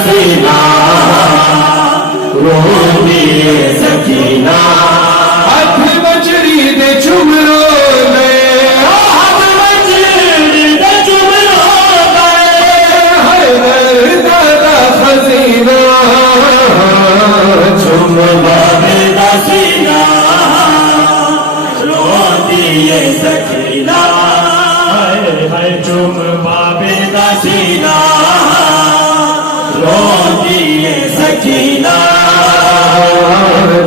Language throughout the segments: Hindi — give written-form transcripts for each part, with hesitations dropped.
सीना रोंदी सकीना हथ बजरी दे चुमरो में हाथ बजरी दे चुमरो हर दादा खजीना चुम बाबे दा सीना रोंदी सकीना हाय चुम बाबे दा सीना रोंदी सकीना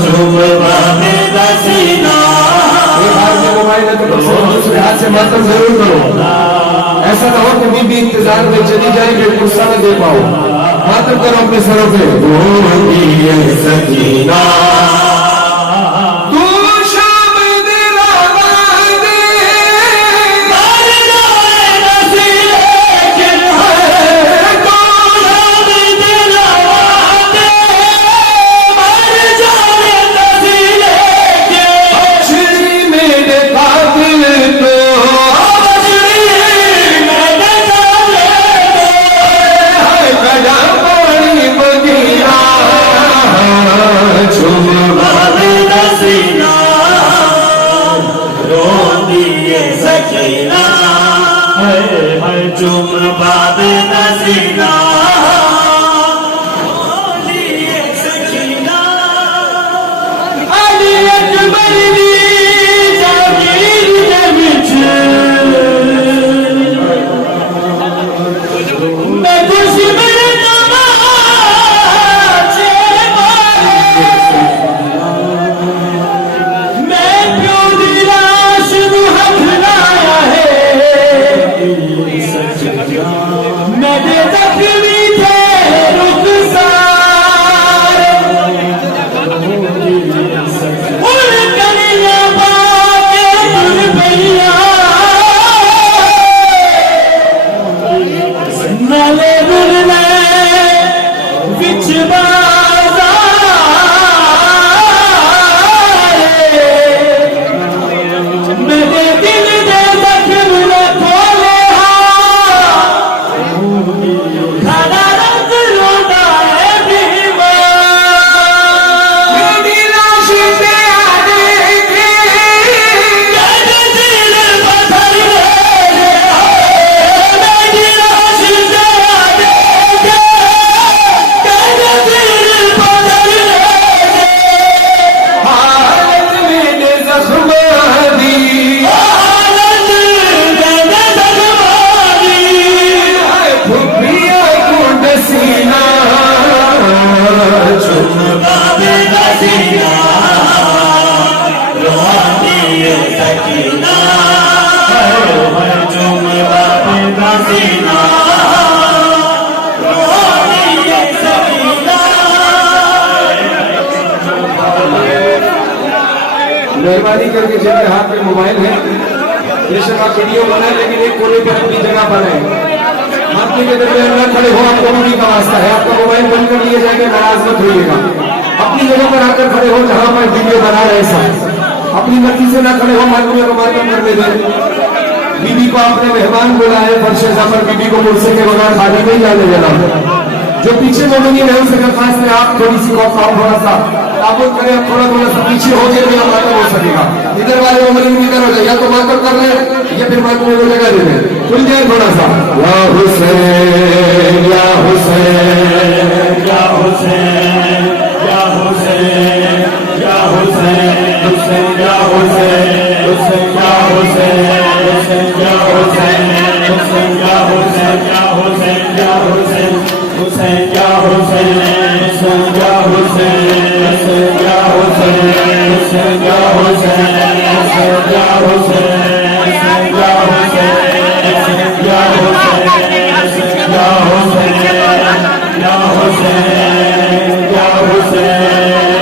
चुम बाबे दा सीना मोबाइल है तो दूसरे हाथ से मातम जरूर करो। ऐसा ना हो कि बीबी इंतजार में चली जाएगी गुस्सा न दे पाओ। मातम करो अपने सरों पे। रोंदी सकीना तू शाम दिला दे मर जाए नसीले किन है तो शाम दिलवा दे मर जाए नसीले के श्री मेरे कातिल तो बजरी मेरे काले है गया पानी बगिया चुम बाबे दा सीना रोंदी सकीना हाय चुम बाबे दा सीना रोंदी सकीना अली अकबर दी जागीर दे विच मैं खुशी मेरे नवाज़े मैं प्यो दी लाश नूं हथ लाया है मेरे जख्मी थे रुखसार उन कलियां पाके तुर पईया नाले रुलने विच मेरे दिल दे जख्म ने खोले खाना रंग रोंदा है बीमार मेरी लाश पे आने के मेरे दिल पत्थर मेरी लाश से आगे मेरे दिल पत्थर हालत मेरे जख्म दी हालत मैंने जगमानी है फुबिया कुंड सीना चुम बाबे दा सीना रोंदी सकीना हाय चुम बाबे दा सीना रोंदी सकीना मेहरबानी करके जिनके हाथ में मोबाइल है बेशक आप वीडियो बनाए लेकिन एक कोने पर अपनी जगह बनाए। आपके के दरमियान न खड़े हो, आपको भी का वास्ता है। आपका मोबाइल बंद कर लिया जाएगा, नाराज मत होइएगा। अपनी जगह पर आकर खड़े हो जहां पर वीडियो बना रहे हैं। अपनी मर्जी से ना खड़े हो, मालूम को मालूम करने दें। बीबी को आपने मेहमान बुलाया है, फर्श पर बीबी को कुर्सी के बगैर खाली नहीं जाने देना। जो पीछे मौजूद है उनसे दरखास्त है आप थोड़ी सी थोड़ा सा ताबूत करें, थोड़ा सा पीछे हो गए तो मातम हो सकेगा। इधर वाले उम्र इधर हो जाए, या तो मातम कर ले या फिर मातम को जगह दे दें। खुल जाए थोड़ा सा। या हुसैन या हुसैन या हुसैन या हुसैन या हुसैन हुसैन या हुसैन हुसैन या हुसैन हुसैन या हुसैन हुसैन या हुसैन या हुसैन या हुसैन हुसैन या हुसैन हुसैन या हुसैन हुसैन या हुसैन हुसैन या हुसैन हुसैन या हुसैन हुसैन या हुसैन हुसैन या हुसैन या हुसैन या हुसैन या हुसैन या हुसैन या हुसैन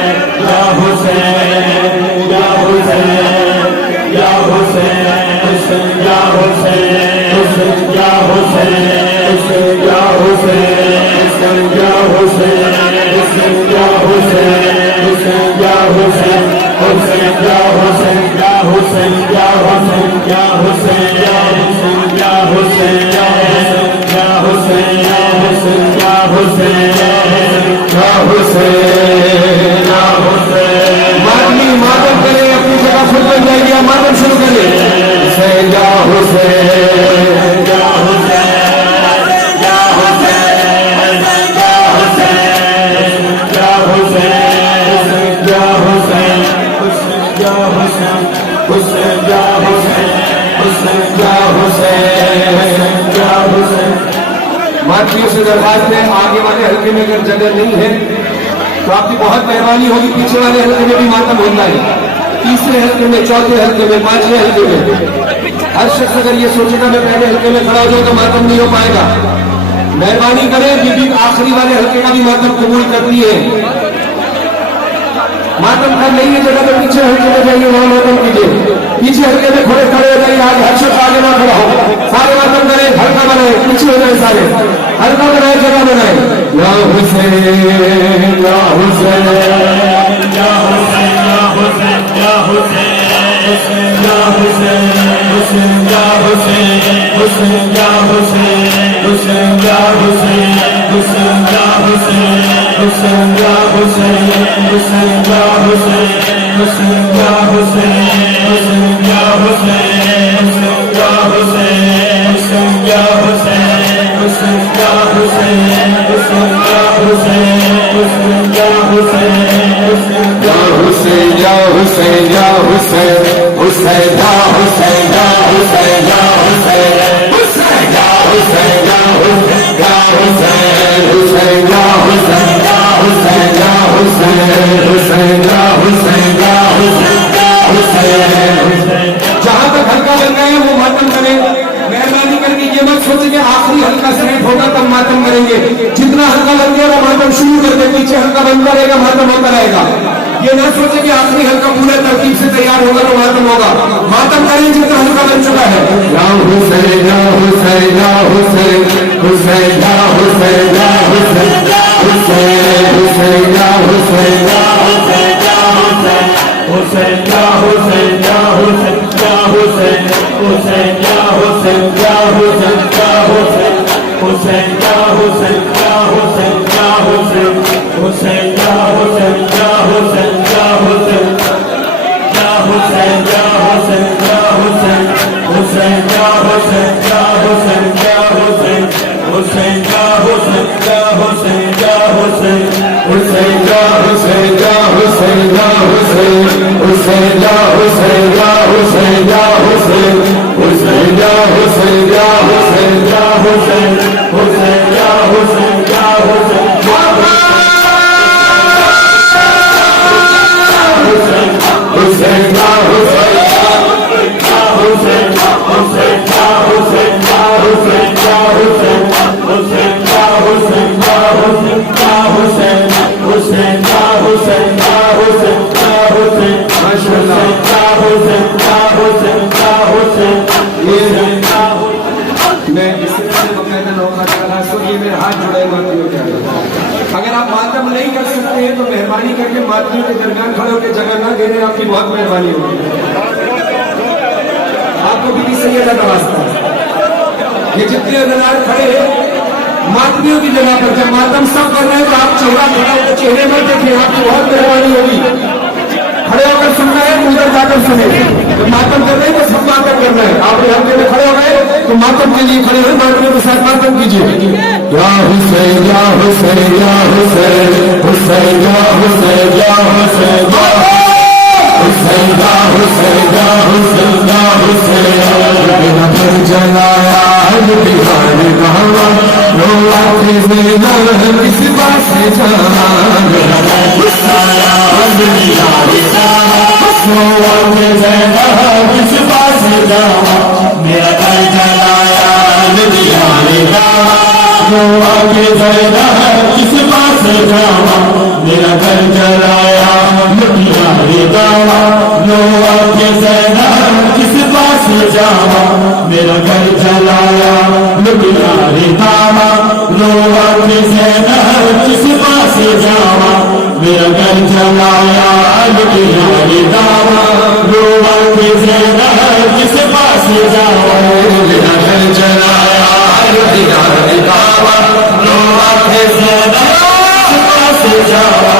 या हुसैन हुसैन या हुसैन हुसैन या हुसैन हुसैन या हुसैन हुसैन या हुसैन हुसैन या हुसैन हुसैन या हुसैन हुसैन या हुसैन या हुसैन या हुसैन या हुसैन या हुसैन या हुसैन या हुसैन या हुसैन या हुसैन या हुसैन हुसैन या हुसैन। मातमी मातम करे, अपनी जगह खुद बन जाएगी, आप मातम शुरू करें। हुसैन या हुसैन या हुसैन या हुसैन या हुसैन या हुसैन या हुसैन या हुसैन हुसैन या हुसैन हुसैन या हुसैन या हुसैन। मातमियों से दरखास्त है, आगे वाले हल्के में अगर जगह नहीं है तो आपकी बहुत मेहरबानी होगी, पीछे वाले हल्के में भी मातम होता है, तीसरे हल्के में, चौथे हल्के में, पांचवें हल्के में। हर शख्स अगर ये सोचेगा मैं पहले हल्के में खड़ा हो जाऊं तो मातम नहीं हो पाएगा। मेहरबानी करें, बीबी आखिरी वाले हल्के का भी मातम कबूल करती है। मातम का नहीं है जगह तो पीछे हल्के में जाइए, वहां मातम कीजिए। पीछे हल्के में खड़े हो जाइए, आज हर शख्स आगे ना खड़ा हो, सारे मातम करें, हल्का बनाए, पीछे हो जाए सारे, हल्का बनाए, जगह बनाए। या हुसैन या हुसैन या हुसैन या हुसैन या हुसैन हुसैन या हुसैन हुसैन या हुसैन हुसैन या हुसैन हुसैन या हुसैन हुसैन या हुसैन हुसैन या हुसैन हुसैन या हुसैन हुसैन या हुसैन हुसैन या हुसैन हुसैन या हुसैन हुसैन या हुसैन हुसैन या हुसैन हुसैन या हुसैन हुसैन या हुसैन या हुसैन या हुसैन हुसैन या हुसैन या हुसैन या हुसैन हुसैन या हुसैन या हुसैन या हुसैन या हुसैन या हुसैन हुसैन या हुसैन या हुसैन या हुसैन। जहां तक हल्का बन गए वो मातम करें। मेहरबानी करके ये मत सोचे कि आखिरी हल्का सेट होगा तब मातम करेंगे। जितना हल्का बन गया वो मातम शुरू कर दे, पीछे हल्का बनता रहेगा, मातम होता रहेगा। ये ना सोचे कि आखिरी हल्का पूरे तरतीब से तैयार होगा तो मातम होगा। मातम करें जितना हल्का बन चुका है। या हुसैन या हुसैन या हुसैन हुसैन या हुसैन या हुसैन हुसैन हुसैन या हुसैन या हुसैन या हुसैन हुसैन या हुसैन या हुसैन या हुसैन हुसैन या हुसैन या हुसैन या हुसैन हुसैन या हुसैन या हुसैन या हुसैन हुसैन या हुसैन या हुसैन या हुसैन या हुसैन या हुसैन या हुसैन हुसैन या हुसैन या हुसैन या हुसैन हुसैन या हुसैन या हुसैन या हुसैन हुसैन या हुसैन या हुसैन या हुसैन हुसैन या हुसैन या हुसैन या हुसैन हुसैन या हुसैन या हुसैन या हुसैन हुसैन या हुसैन या हुसैन हुसैन या हुसैन या हुसैन हुसैन या हुसैन या हुसैन या हुसैन हुसैन या हुसैन या हुसैन या हुसैन हुसैन या हुसैन या हुसैन या हुसैन माशाअल्लाह। या हुसैन या हुसैन या हुसैन हुसैन या मैं इससे कहना चाहूँगा ये मेरे हाथ जुड़े मातमियों के आगे। अगर आप मातम नहीं कर सकते हैं तो मेहरबानी करके मातमियों के दरमियान खड़े होकर जगह ना देने, आपकी बहुत मेहरबानी होगी। आपको भी सही का वास्ता। ये जितने अदालत खड़े हैं मातमियों की जगह पर, जब मातम सब कर रहे हैं तो आप चेहरा खड़ा होकर चेहरे में देखिए, आपकी बहुत मेहरबानी होगी। खड़े होकर सुनना है, उधर जाकर सुने। जब मातम कर रहे हैं तो सब मातम करना है। आप हल्के में खड़े हो गए तो मातम के लिए खड़े हुए मातमियों के साथ मातम कीजिए। या हुसैन या हुसैन या हुसैन हुसैन या हुसैन या हुसैन या हुसैन या हुसैन या हुसैन या हुसैन बिना घर जलाया बिहार रहमा रोला के ज़िंदा किस पास जाना बिना घर जलाया बिहार रहमा रोला के ज़िंदा किस पास जाना मेरा घर जलाया बिहार रहमा आगे ज़रा किस पास जावा मेरा घर जलाया लुटिया रे दावा लो आगे ज़रा किस पास जावा मेरा घर जलाया लुटिया रे दावा लो आगे ज़रा किस पास जावा मेरा घर जलाया लुटिया रे दावा लो आगे ज़रा किस पास जावा मेरा घर जलाया लुटिया रे दावा लो आगे ज़रा किस पास जावा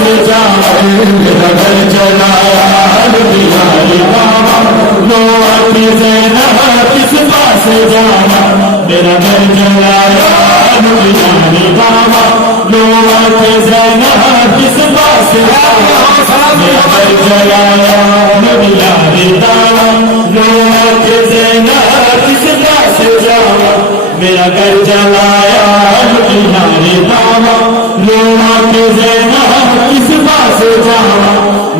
से जावा मेरा घर जलाया बिहारी बाबा लो आती ज़ैनब किस पास जावा मेरा घर जलाया बिहारी बाबा लो आती ज़ैनब किस पास जावा मेरा घर जलाया बिहारी बाबा लो आती ज़ैनब किस पास जावा मेरा घर जलाया बिहारी बाबा लो आती ज़ैनब किस पास जावा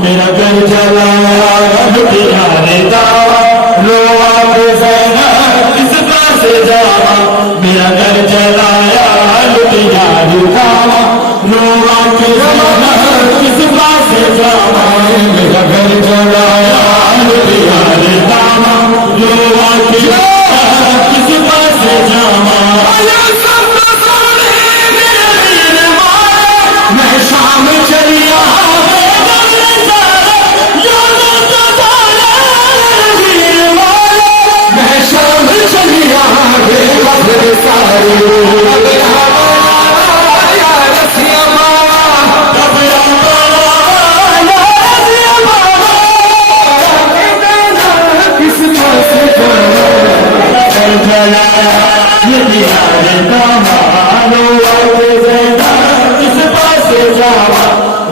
मेरा घर जलाया बिहारी बाबा लो आती ज़ैनब किस पास जावा मेरा घर जलाया बिहारी बाबा लो आती ज़ैनब किस पास जावा मेरा घर जलाया बिहारी बाबा लो आती ज़ैनब किस पास जावा मैं शाम चलिया मैं शाम चलिया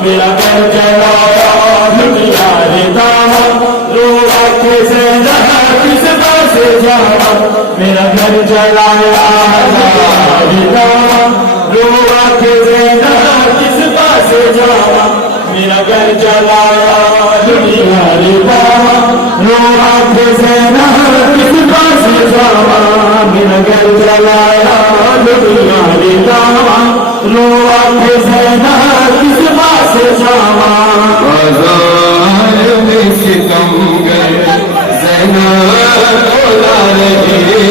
मेरा घर जलाया बिहारी बाबा लो आती ज़ैनब किस पास जावा मेरा घर जलाया बिहारी बाबा लो आती ज़ैनब किस पास जावा मेरा घर जलाया बिहारी बाबा लो आती ज़ैनब किस पास जावा मेरा घर जलाया बिहारी बाबा लो आती ज़ैनब किस पास जावा बाज़ार में सितमगर ज़ैनब बुला रही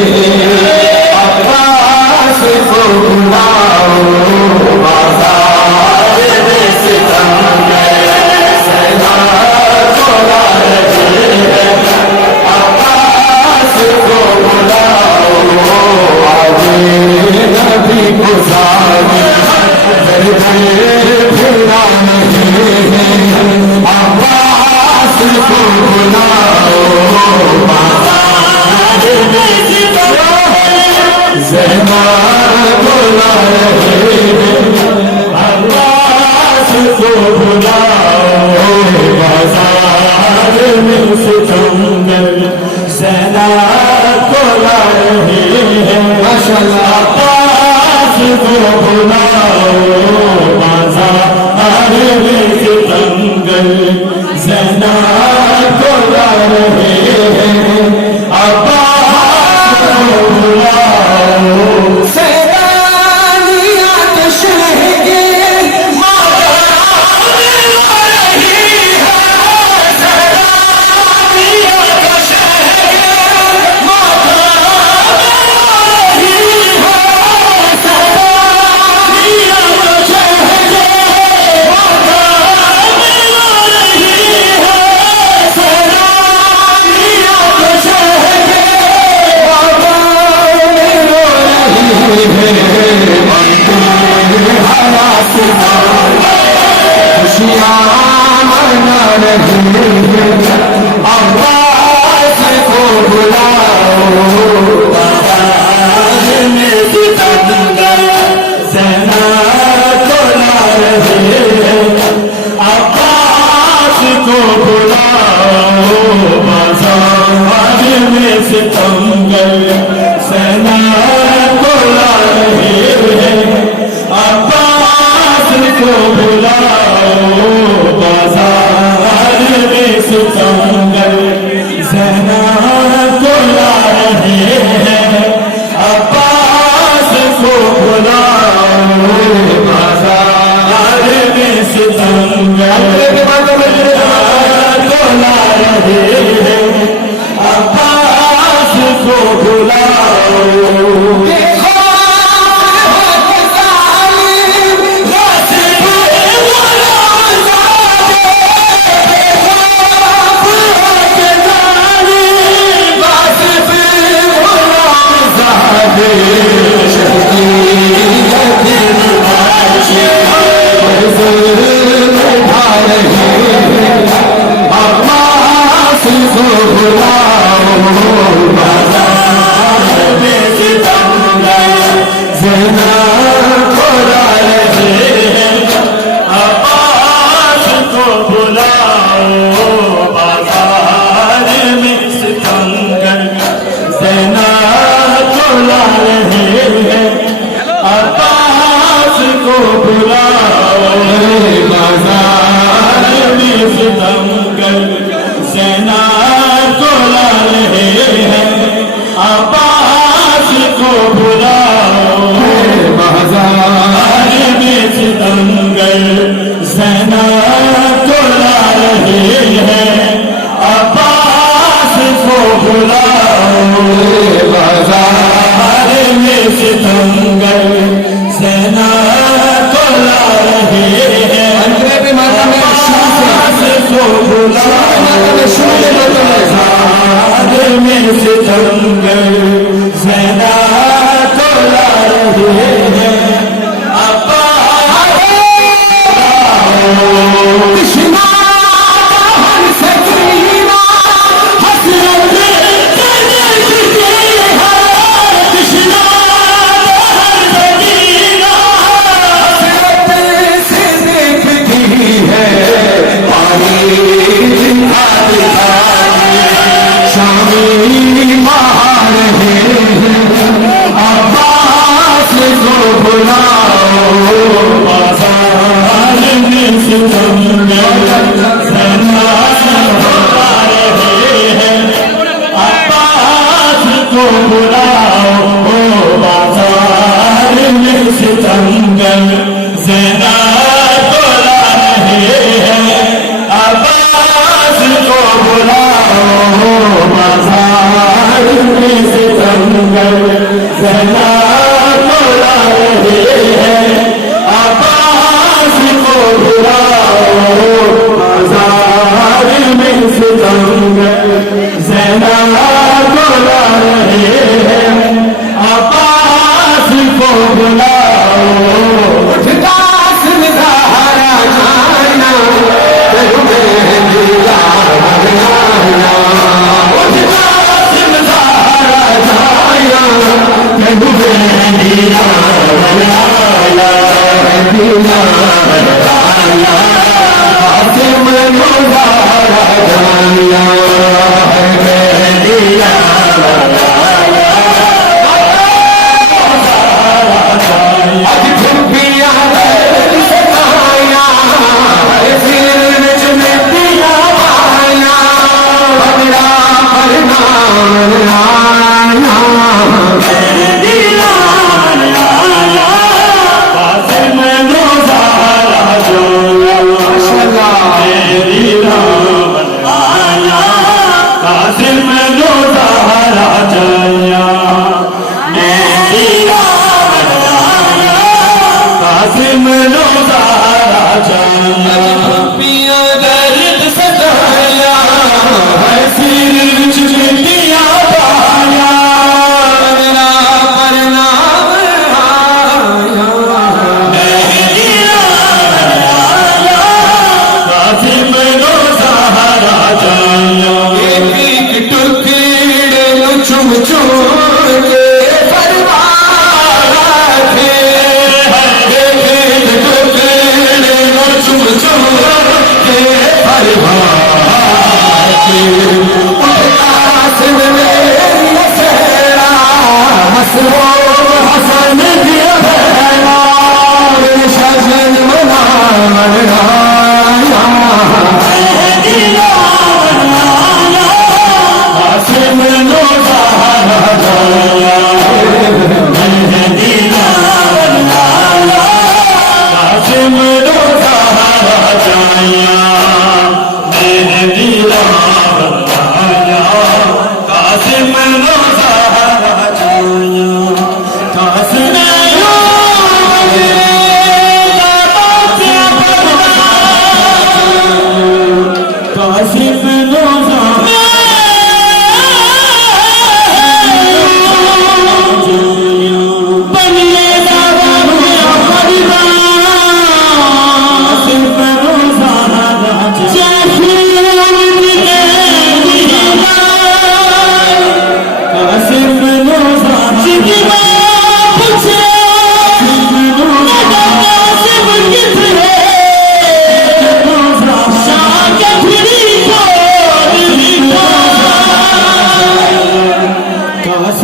अब्बास को बुलाओ बाज़ार में सितमगर ज़ैनब बुला रही अब्बास को बुलाओ आगे नबी को सामने फिरा नहीं अब्बास को बुलाओ ज़ैनब बुला रहे अब्बास को बुलाओ बाज़ार में सितमगर ज़ैनब बुला रहे माशाअल्लाह अब्बास को बुलाओ बाज़ार में सितमगर ज़ैनब बुला रहे अब्बास को बुलाओ सैलानियात शहगे अब्बास को बुलाओ सितमगर ज़ैनब बुला रहे अब्बास को बुलाओ बाज़ार में सितमगर ज़ैनब बुला रहे अब्बास को बुलाओ बाज़ार में सितमगर ज़ैनब बुला रहे अब्बास को बुलाओ बाज़ार में सितमगर बुला रहे अब्बास को बुलाओ ला रहे हैं, अब्बास को बुलाओ। बाजार में सितमगर सेना को ला रहे हैं, अब्बास को बुलाओ। बाजार में सितमगर सेना को ला रहे हैं, अब्बास को बुलाओ। बाजार में सितमगर सेना को ला रहे हैं, अब्बास को बुलाओ। बाजार में सितमगर सेना को ला रहे हैं, अब्बास कृष्णा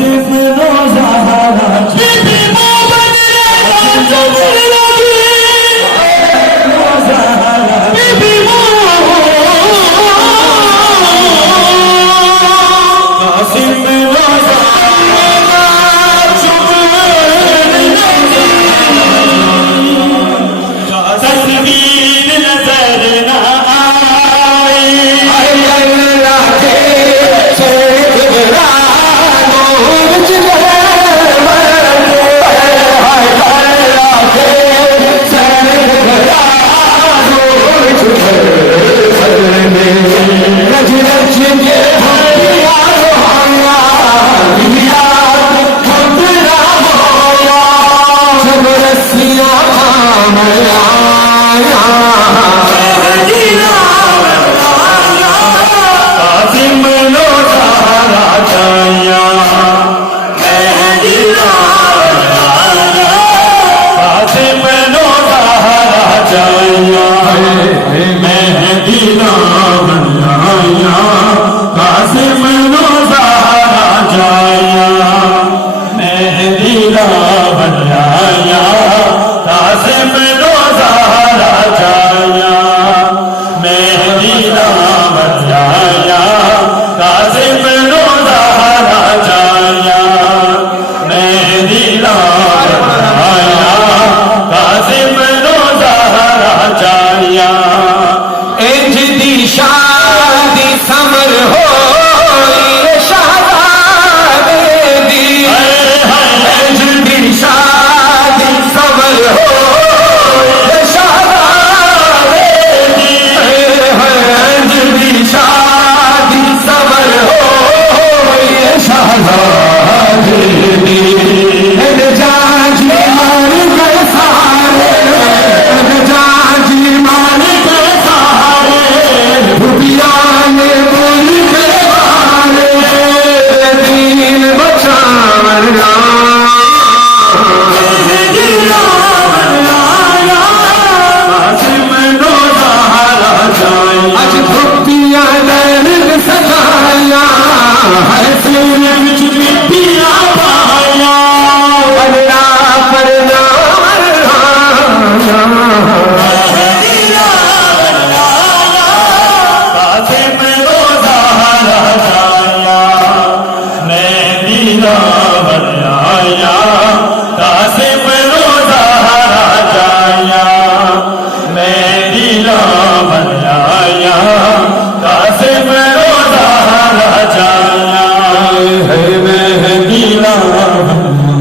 कासिम रोज़ारा बीबी मोहम्मद जबर लगी रोज़ारा बीबी कासिम रोज़ारा तस्वीर नजर न आई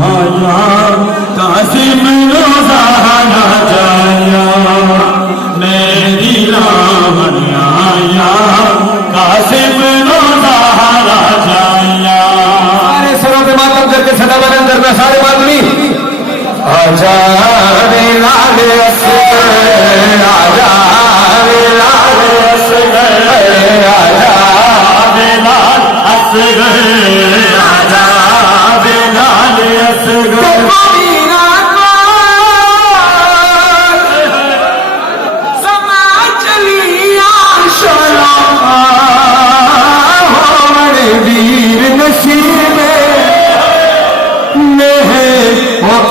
अल्लाह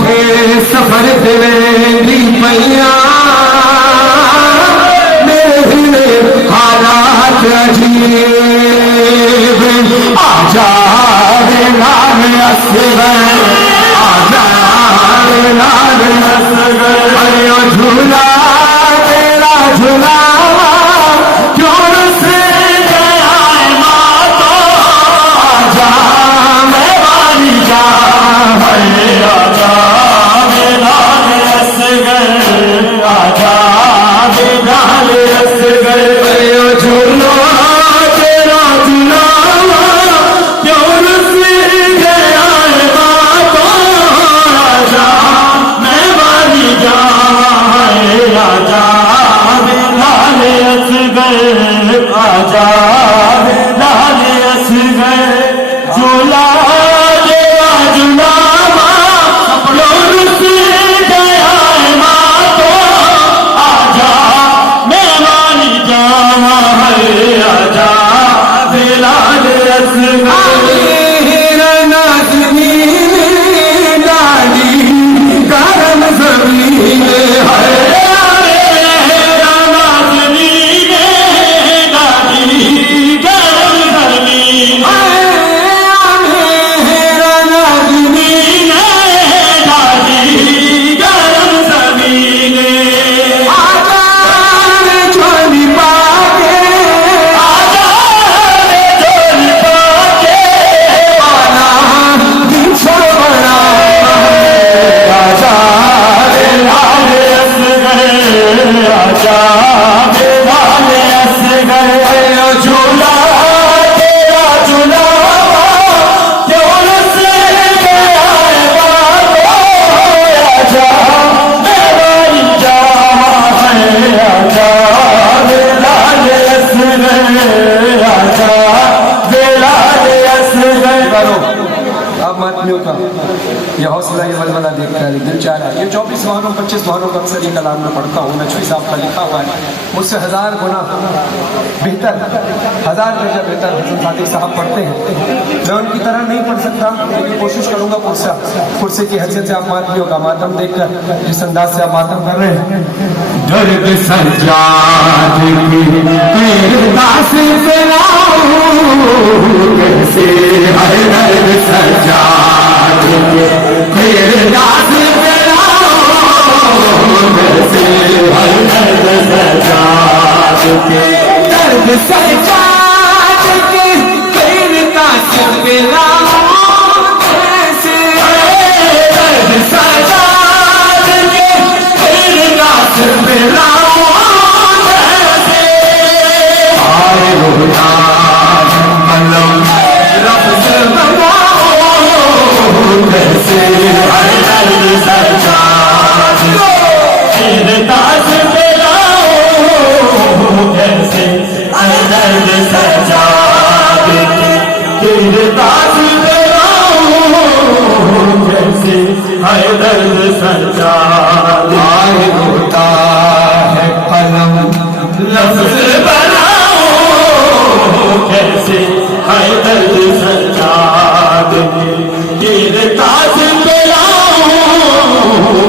के सफर दिलेंदी मैया मेरे हालात अजीब आजा रे लाल असगर आजा रे लाल असगर अरे झूला तेरा झूला क्यों से गया माता आजा मैं वाली जा आजा आदमियों का ये हौसला, ये मलबला देखकर दिल चाह रहा है। ये 24 बहनों 25 बहनों का अक्सर ये कलाम में पढ़ता हूँ, नजफी साहब का लिखा हुआ है, मुझसे 1000 गुना बेहतर, 1000 दर्जा बेहतर हसन सादिक साहब पढ़ते हैं। मैं उनकी तरह नहीं पढ़ सकता, लेकिन कोशिश करूंगा पुरसे की हैसियत से आप मातमियों का मातम देखकर जिस अंदाज से आप मातम कर रहे हैं। दर्द सज्जाद की दास कैसे हर दर्द सज्जाद के दास कैसे हर दर्द सज्जाद के दर्द सज्जाद के दास कैसे दर्द सज्जाद के दास दर्द सजा आए होता है कलम लफ्ज़ बनाओ कैसे है दर्द सजा ताज पे लाओ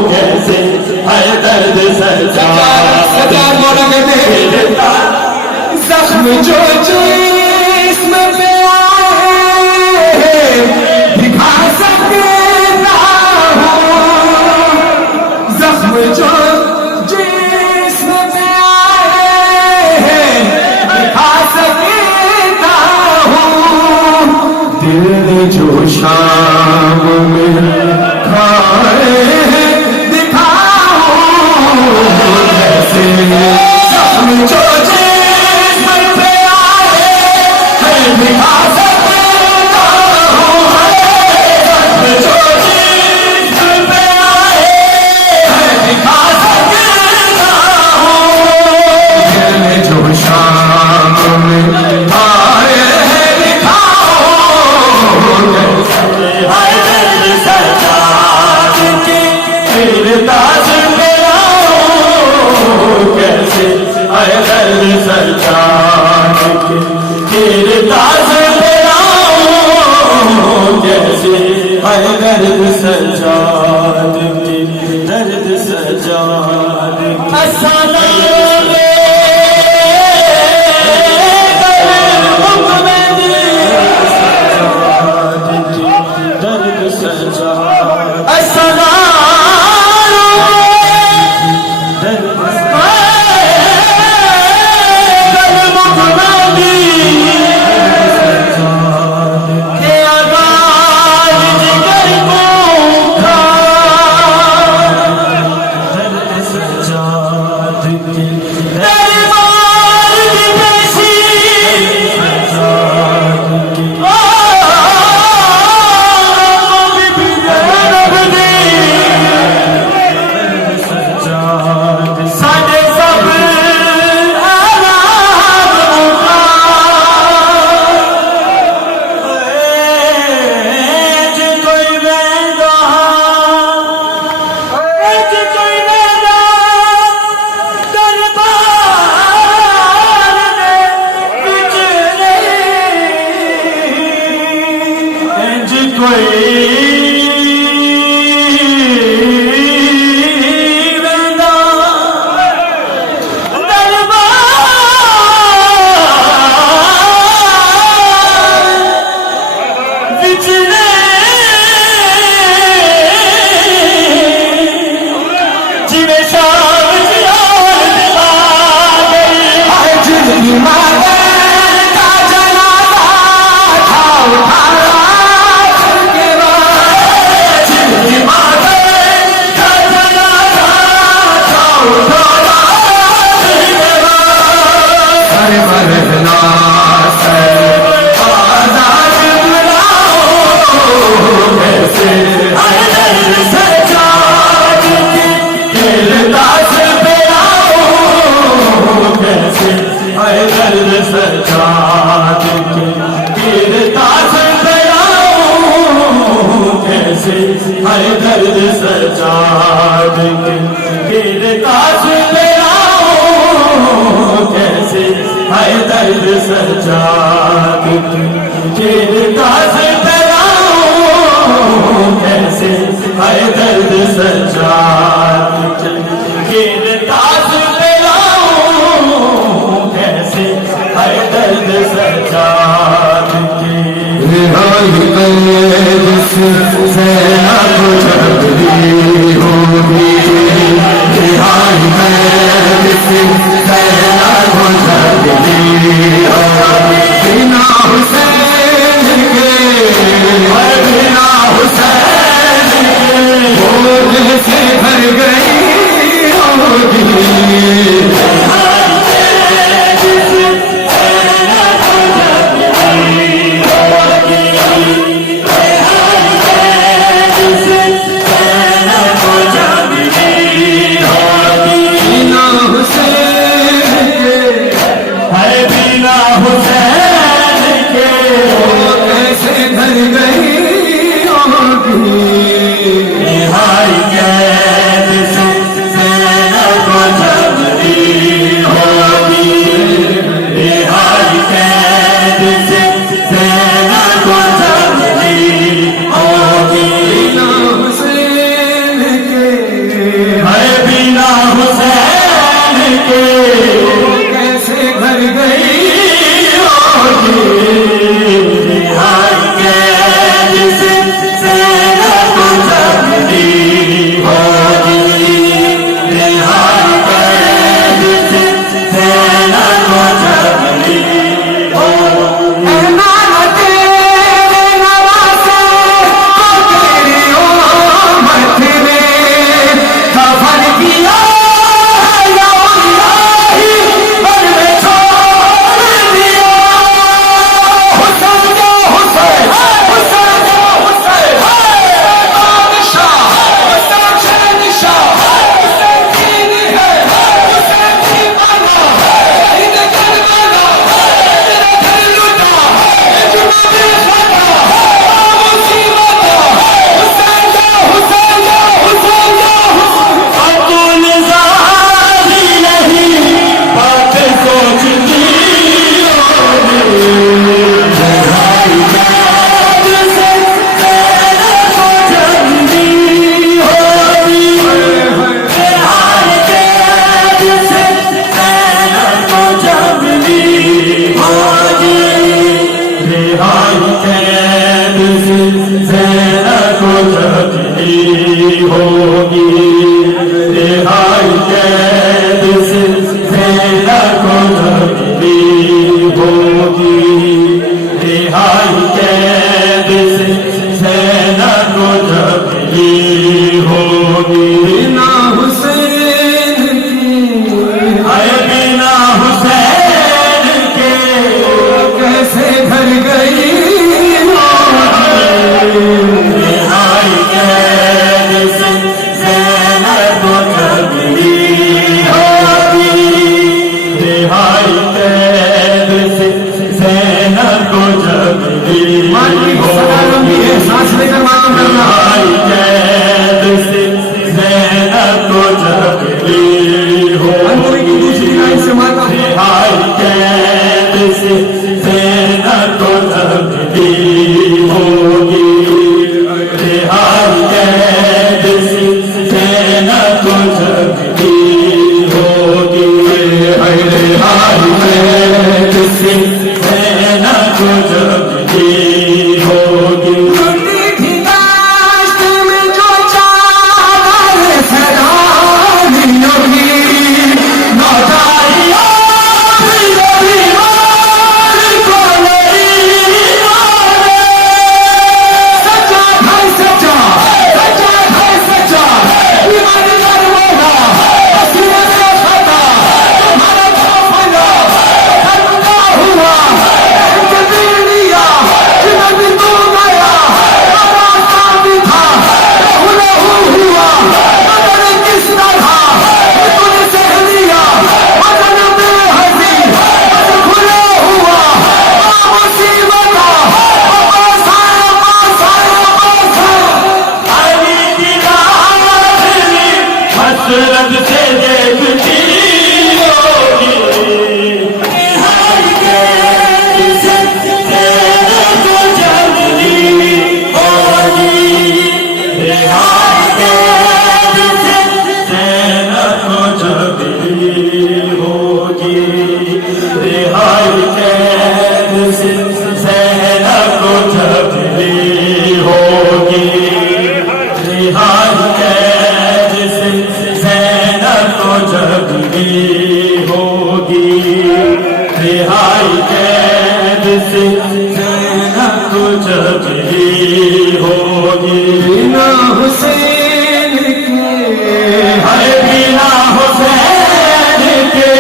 कैसे है दर्द सजा मौला कहते हैं जख्म जो जिस्म पे आए दिखा सकता हूँ, जख्म जो जिस्म पे आए दिखा सकता हूँ, दिल जो शाम में खाए दिखाओ कैसे जख्म जो जिस्म पे आए कैसे है दर्द सजाद तेरे काश ले आओ कैसे है दर्द सजाद तेरे काश ले आओ कैसे है दर्द सजाद तेरे काश ले आओ कैसे है दर्द सजाद रिहाई कैद से सैना को जबरी होगी रिहाई कैद से सैना को जबरी होगी बिना हुसैन के बिना हुसैन के बोझ से भर गई होगी Yeah. हसरत से देखती होगी हर कैद से ज़ैनब को जब ली होगी रिहाई कैद से ज़ैनब को जब ली होगी रिहाई कैद से ज़ैनब को जब ली होगी रिहाई कैद से ज़ैनब को जब ली होगी रिहाई कैद से ज़ैनब को जब ली होगी बिना हुसैन के हर बिना हुसैन के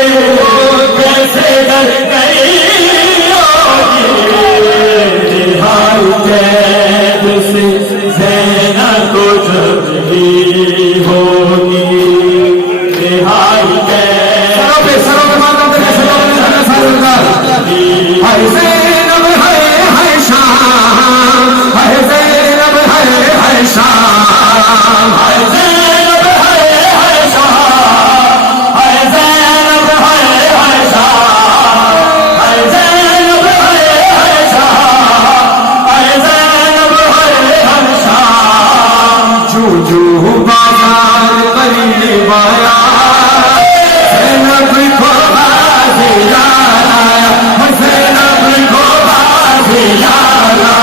कैसे डर गई होगी रिहाई कैद से ज़ैनब को जब ली होगी रिहाई कैद सरों पे मातम करके सलाम करना सरकार हाय ज़ैनब हाय हाय शाम हाय ज़ैनब हाय हाय शाम हाय ज़ैनब हाय हाय शाम हाय ज़ैनब हाय हाय शाम हाय ज़ैनब हाय हाय शाम हाय ज़ैनब हाय हाय शाम जो जो बाजार करीब आया ज़ैनब को बाज़ याद आया ज़ैनब को बाज़ याद आया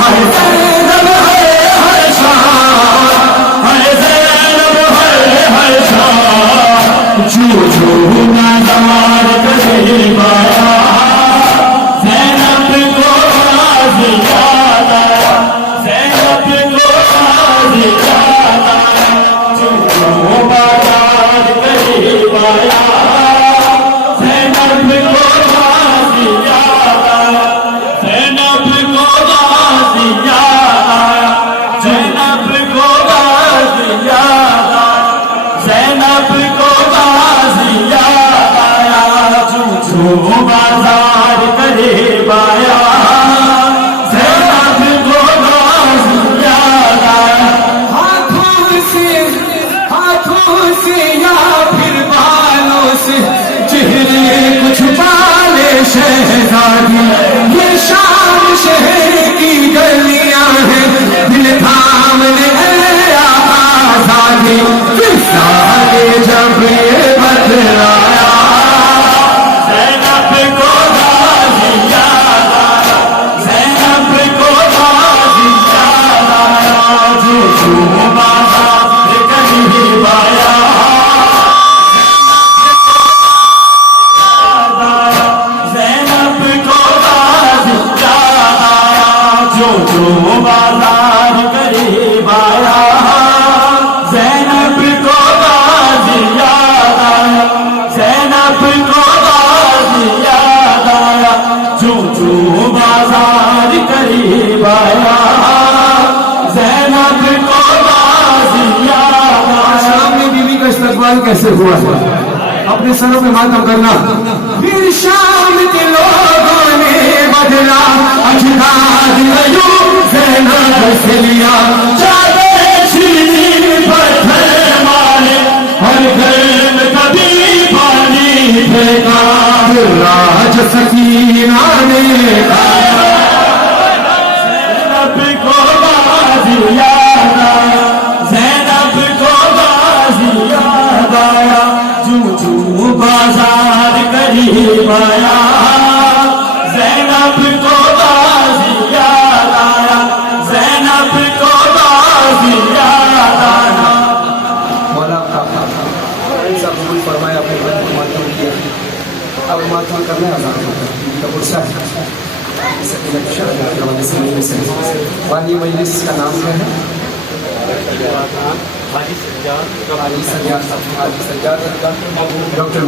हाय ज़ैनब हाय हाय शाम हाय ज़ैनब हाय हाय शाम जो जो नादार करीब आया ज़ैनब को बाज़ याद आया ज़ैनब को बाज़ याद आया जो बाजार करीब आया ज़ैनब को बाज़ याद आया ज़ैनब को बाज़ याद आया ज़ैनब को बाज़ याद आया ज़ैनब को बाज़ याद आया जो बाजार करीब आया ज़ैनब को बाज़ याद आया हाथों से या फिर बालों से चेहरे कुछ बाले शहजादी ये शाम शहर की गलियां हैं दिल थामने आजादी किस्सा ने जब ये बतलाया ज़ैनब को बाज़ याद आया ज़ैनब को बाज़ याद आया जो बाजार करीब आया ज़ैनब को बाज़ याद आया जो बाजार करीब आया ज़ैनब को बाज़ याद आया ज़ैनब को बाज़ याद आया जो बाजार करीब आया ज़ैनब को बाज़ याद आया शाम में बीवी का इस्तकबाल कैसे हुआ है अपने सरों पे मातम करना फिर शाम के लोगों ने बदला अजदाद अयूब ज़ैनब से लिया चादर शीरीन पत्थर मारे हर घर में कभी पानी फेंका राज सकीना ने ज़ैनब को बाज़ याद आया ज़ैनब को बाज़ याद आया जो बाजार करीब आया ज़ैनब को बाज़ याद आया ज़ैनब को बाज़ याद आया मौला का सब कबूल फरमाए अपने बंद को मातम किया अब मातम करना आसान होता है का गुस्सा है वाली मजलिस का नाम क्या है हाजी सज्जाद डॉक्टर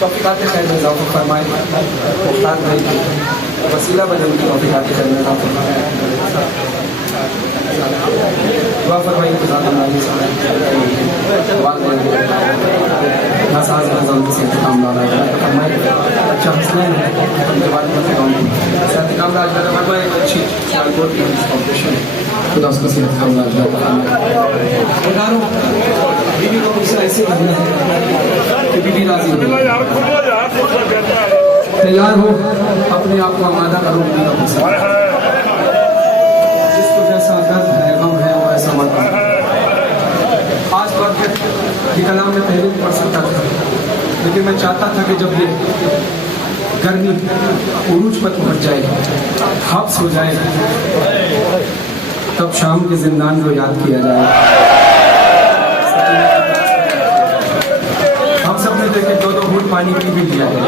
तौफीक़ात खैर में इज़ाफ़ा फरमाए मुख्तार भाई वसीला बने उनकी तौफीक़ात खैर में इज़ाफ़ा फरमाए दुआ फरमाइए कि ज़ात अल्लाह नासाज नज़म से इंतकाम लाना है फरमाए अच्छा हसनैन है उनके बाद में फरमाए इंतकाम लाना है फरमाए अच्छी सियालकोट की ऑपरेशन खुदा उसको सेहत का बीवी को मुझसे ऐसे कहना है कि बीवी राजी हो। तैयार हो, अपने आप को आमादा करो बीवी का गुस्सा। जिसको जैसा दर्द है, गम है, वो ऐसा मत करो। आज वक्त ये कलाम में पहले भी पढ़ सकता था, लेकिन मैं चाहता था कि जब ये गर्मी उरूज पर पहुंच जाए, हब्स हो जाए, तब शाम के जिंदान को याद किया जाए। हम सब ने देखे 2-2 घूंट पानी पी भी लिया है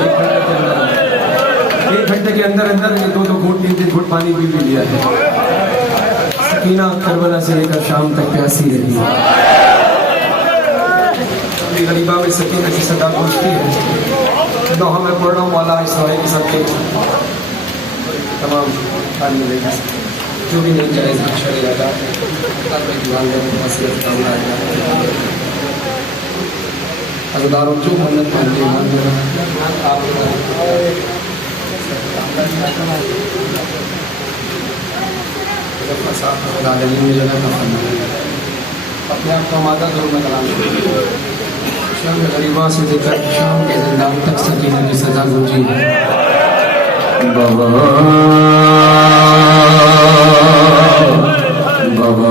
1 घंटे के अंदर अंदर 2-2 घूंट 3-3 घूंट पानी पी भी लिया है। सकीना करबला से लेकर शाम तक प्यासी रही है। गरीबा में सकीना की सदा पहुंचती है। दोहा में पढ़ रहा हूँ मौला इस दोहे के सबके तमाम मिलेगा जो भी नहीं जायज शरीयत हजदारों जो मन्नत मानते हैं आप में जगह का फन अपने आप को मादा दो में कलाम शाम गरीबा से लेकर शाम के जिंदान तक सकीना की सजा गूंजी बाबा बाबा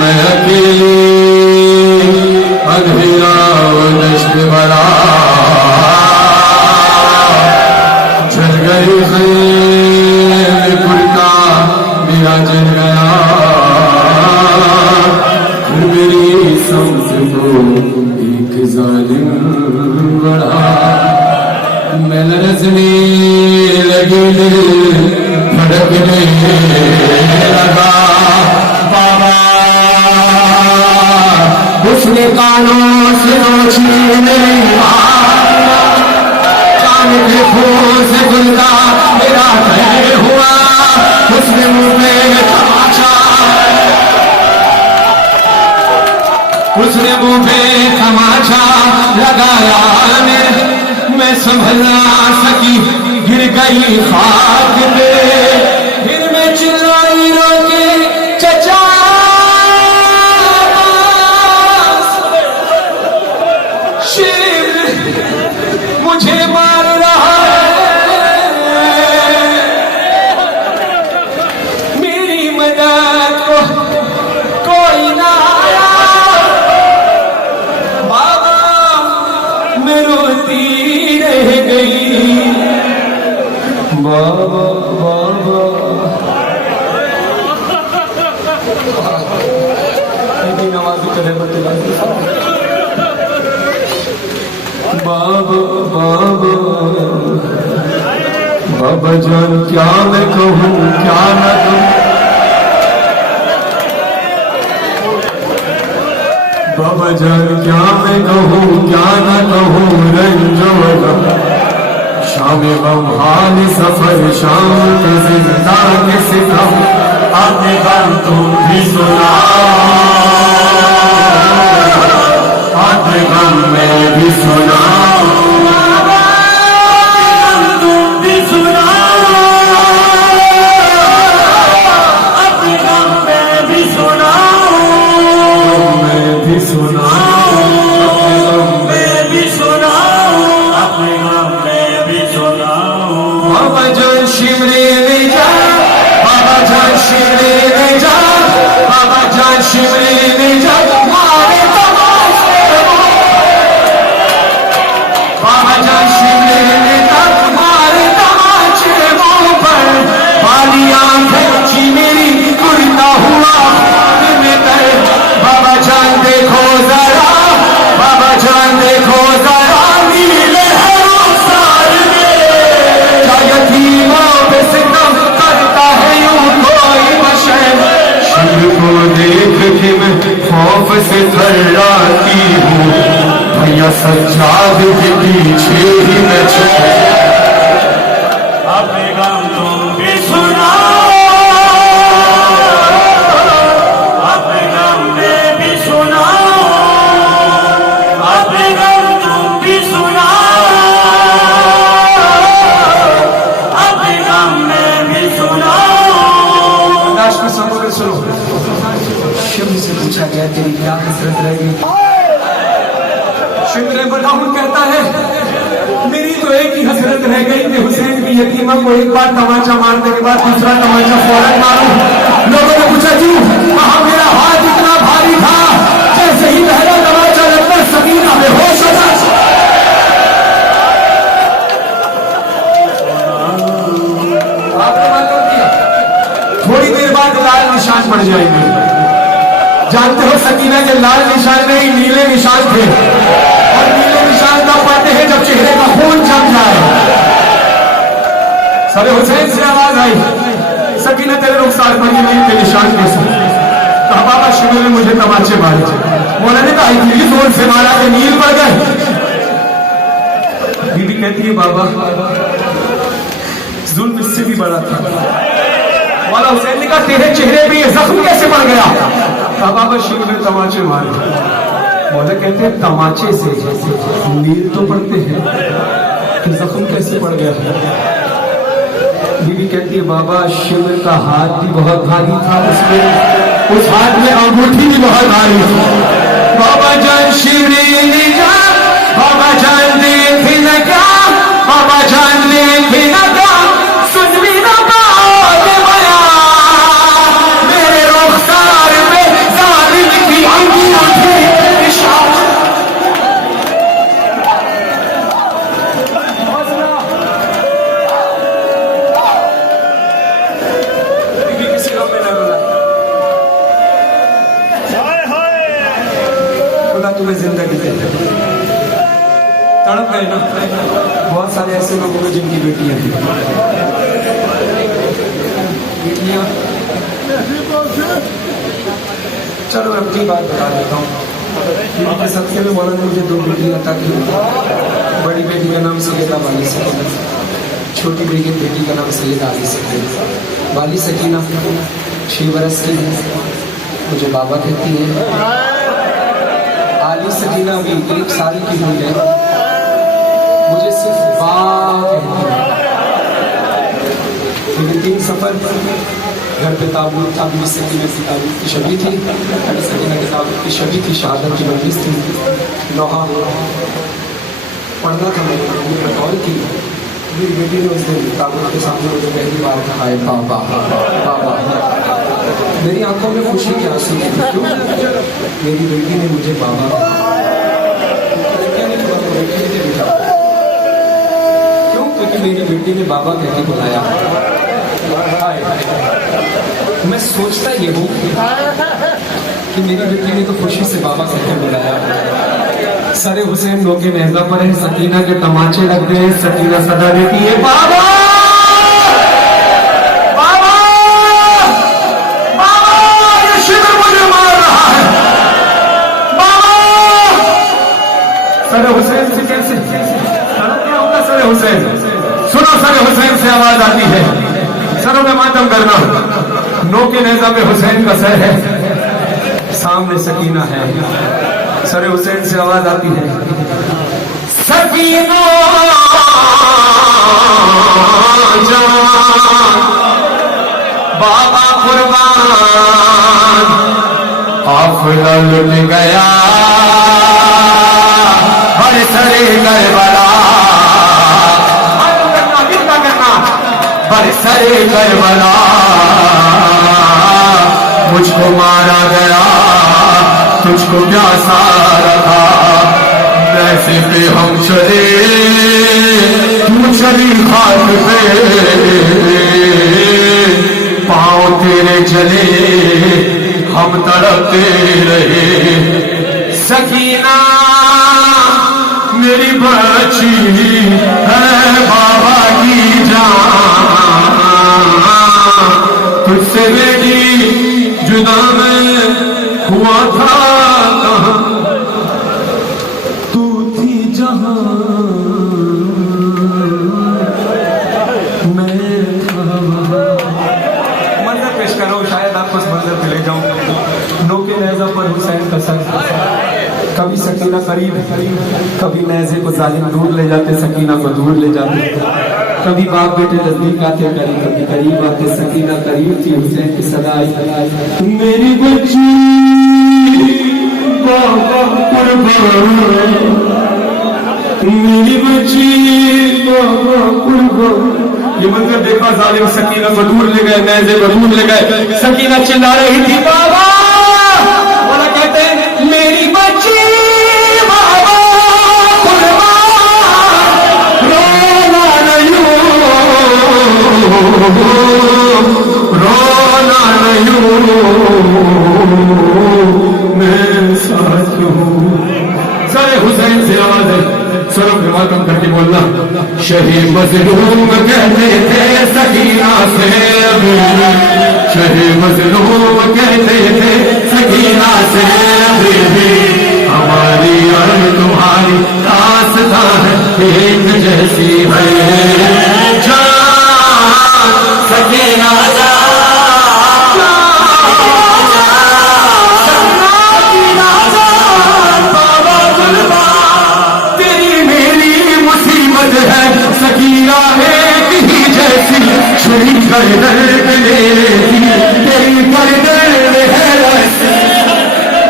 मैं अकेली अंधेरा नश्क भरा जल गई खैर पुरका मेरा जल गया फिर मेरी समझ को एक जालिम बढ़ा मैं नजने लगी दिल धड़कने लगा बाबा उसने कानों से रोशनी नहीं कान के फूल से गुलगा मेरा तय हुआ उसने मुंह में तमाचा उसने मुंह में तमाचा लगाया मैं संभल ना सकी गिर गई खाक पे फिर मैं चिल्लाई रोके चचा शिव मुझे मार रहा है मेरी मदद को कोई ना आया बाबा मैं रोती रह गई बाबा बाबा नवाज़ी करे बाबा बाबा बाबा जान क्या मैं कहूँ क्या न कहूँ बाबा जान क्या मैं कहूँ क्या न कहूँ रंजो शाम गम हाल सफर शाम के जिंदा के सितम अपने गम तुम भी सुनाओ अपने गम में भी सुनाओ तुम भी सुनाओ अपने गम में भी सुनाओ मैं भी सुनाओ अपने गम में भी सुनाओ अपने गम में भी सुनाओ बाबा जान शिमरे में जा बाबा जान शिमरे में जा क्या हसरत रह गई। शिमरे मलहून कहता है मेरी तो एक ही हसरत रह गई कि हुसैन की यतीमा को एक बार तमाचा मारने के बाद दूसरा तमाचा फौरन मारूं। लोगों ने पूछा क्यों? कहा मेरा हाथ इतना भारी था, जैसे ही पहला तमाचा लगता सकीना बेहोश हो जाती। आपने मालूम किया थोड़ी देर बाद लाल निशान पड़ जाएंगे। जानते हो सकीना के लाल निशान नहीं नीले निशान थे, और नीले निशान तब पड़ते हैं जब चेहरे का खून जम जाए। सरे हुसैन से आवाज आई, सकीना तेरे रुखसार पर ये नील के निशान कैसे? कहा बाबा शिविर ने मुझे तमाचे मारे। मौला ने कहा इतनी जोर से मारा कि नील पड़ गए। बीबी कहती है बाबा जुल्म इससे भी बड़ा था। मौला हुसैन ने कहा तेरे चेहरे पे ये जख्म कैसे पड़ गया? कहा बाबा शिविर ने तमाचे मारे। मौला कहते हैं तमाचे से नील तो पड़ते हैं, जख्म कैसे पड़ गया? बीबी कहती है बाबा शिविर का हाथ भी बहुत भारी था, उसमें उस हाथ में अंगूठी भी बहुत भारी थी। बाबा जान शिवरी ने कहा बाबा जान देख न क्या, बाबा जान देख न क्या, सुन भी न पाओगे बया मेरे रुखसार पे जालिम की अंगूठी निशान। किसी को में न रोला। खुदा तुम्हें जिंदगी दे। तड़प गए ना बहुत सारे ऐसे लोग हैं जिनकी बेटियां थी, बेटियां। चलो अपनी बात बता देता हूँ। आपके सबसे में मौला ने मुझे 2 बेटियां अता की। बड़ी बेटी का नाम सैयदा वाली सकीना, छोटी बेटी का नाम सैयदा आली सकीना। वाली सकीना 6 बरस की है, मुझे बाबा कहती है। आली सकीना अभी 1 साल की हुई है, मुझे सिर्फ बात कहती है। लेकिन 3 सफर घर पे ताबूत था, बीबी सकीना की ताबूत की शबी थी, अली सकीना की ताबूत की शबी थी, शहादत की मजलिस थी। लोहा पढ़ना था, मैंने कॉल की। मेरी बेटी ने उस दिन ताबूत के सामने मुझे पहली बार कहा है बाबा बाबा। मेरी आंखों में खुशी के आंसू थे। क्यों? मेरी बेटी ने मुझे बाबा क्यों? क्योंकि मेरी बेटी ने बाबा कह के बुलाया। मैं सोचता ये हूँ कि मेरी बेटी ने तो खुशी से बाबा कह के बुलाया। सरे हुसैन लोके नेज़ा पर है, सकीना के तमाचे लग गए। सकीना सदा देती है बाबा बाबा बाबा, ये शिविर मुझे मार रहा है बाबा। सरे हुसैन से कैसे क्या होगा? सरे हुसैन सुनो, सरे हुसैन से आवाज आती है, सरों में मातम करना। नोके नेज़ा पे हुसैन का सर है, सामने सकीना है। सरे हुसैन से आवाज आती है सकीना जान बाबा कुर्बान, काफिला लुट गया हर सरे करबला। हर सरे करबला मुझको मारा गया, तुझको प्यासा रखा। वैसे पे हम चले, तू चली खाक पे, पाँव तेरे जले, हम तड़पते रहे। सकीना मेरी बच्ची है बाबा की जान, तुझसे बेटी जुदा में हुआ था कहाँ, तू थी जहाँ मैं था। मंजर पेश करो, शायद आपको इस मंजर पे ले जाऊं। नोके नेज़ा पर हुसैन का सर, कभी सकीना करीब, कभी नेज़े को जालिम दूर ले जाते, सकीना को दूर ले जाते। कभी बाप बेटे नजदीक आते, कभी करीब आते। सकीना करीब थी, हुसैन की सदा आई मेरी बच्ची बाबा कुर्बान, मेरी बच्ची बाबा कुर्बान। ये मंजर देखा जालिम, सकीना को दूर ले गए, नैज़े को दूर ले गए। सकीना चिल्ला रही थी बाबा, और कहते हैं मेरी बच्ची बाबा कुर्बान, रोना नहीं, रोना नहीं, मैं साथ हूँ। सारे हुसैन से आवाज है, स्वरूप रिवाज कम करके बोलना। शहीद मजलूम कहते थे सकीना से, शहीद मजलूम कहते थे सकीना से, हमारी और तुम्हारी दास्तां है एक जैसी है। जान सकीना सकीना एक ही जैसी, छुरी कर दर्द लेती, तेरी पर दर्द है रस्सी।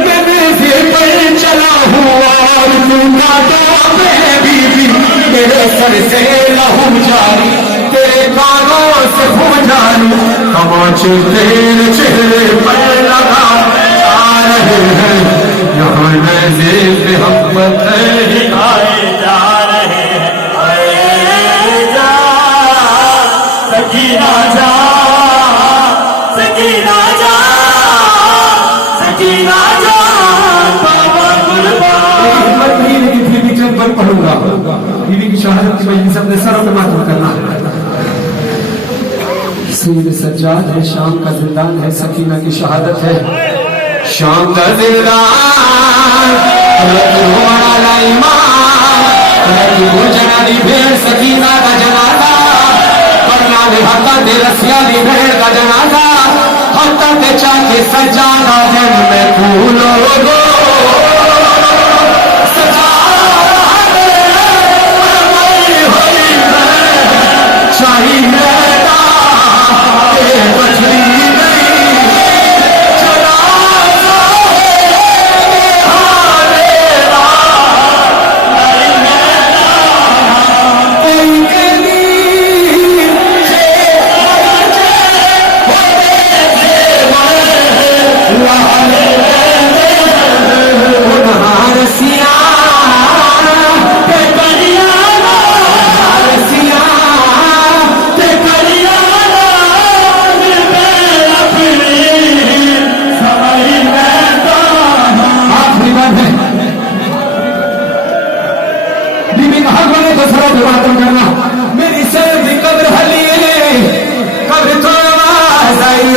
मैं मेरे पर चला हूँ और तू कांटों में बीबी, मेरे सर से लहू जारी, तेरे कानों से खून जारी। तमाचे तेरे चेहरे पर लगा आ रहे हैं, यहाँ नज़े पे हम पत्थर ही खाए जा रहे हैं। सकीना जा, सकीना जा, सकीना जा, बाबा कुर्बान। हिम्मत नहीं लेकिन फिर भी जब बन पढ़ूंगा, बीवी की शहादत की वजह से अपने सरों पे मातम करना। सईद सज्जाद है, शाम का जिंदान है, सकीना की शहादत है, शाम का जिंदान। जनानी भेड़ सकीना का जनाजा, हत्ता दे रसिया दी भेड़ का जनाजा, हत्ता के चाके सजाना जन में फूलों गो चाहिए बछड़ी करना। मेरी सर की कब्र हली, कब्र तो आवाज आई,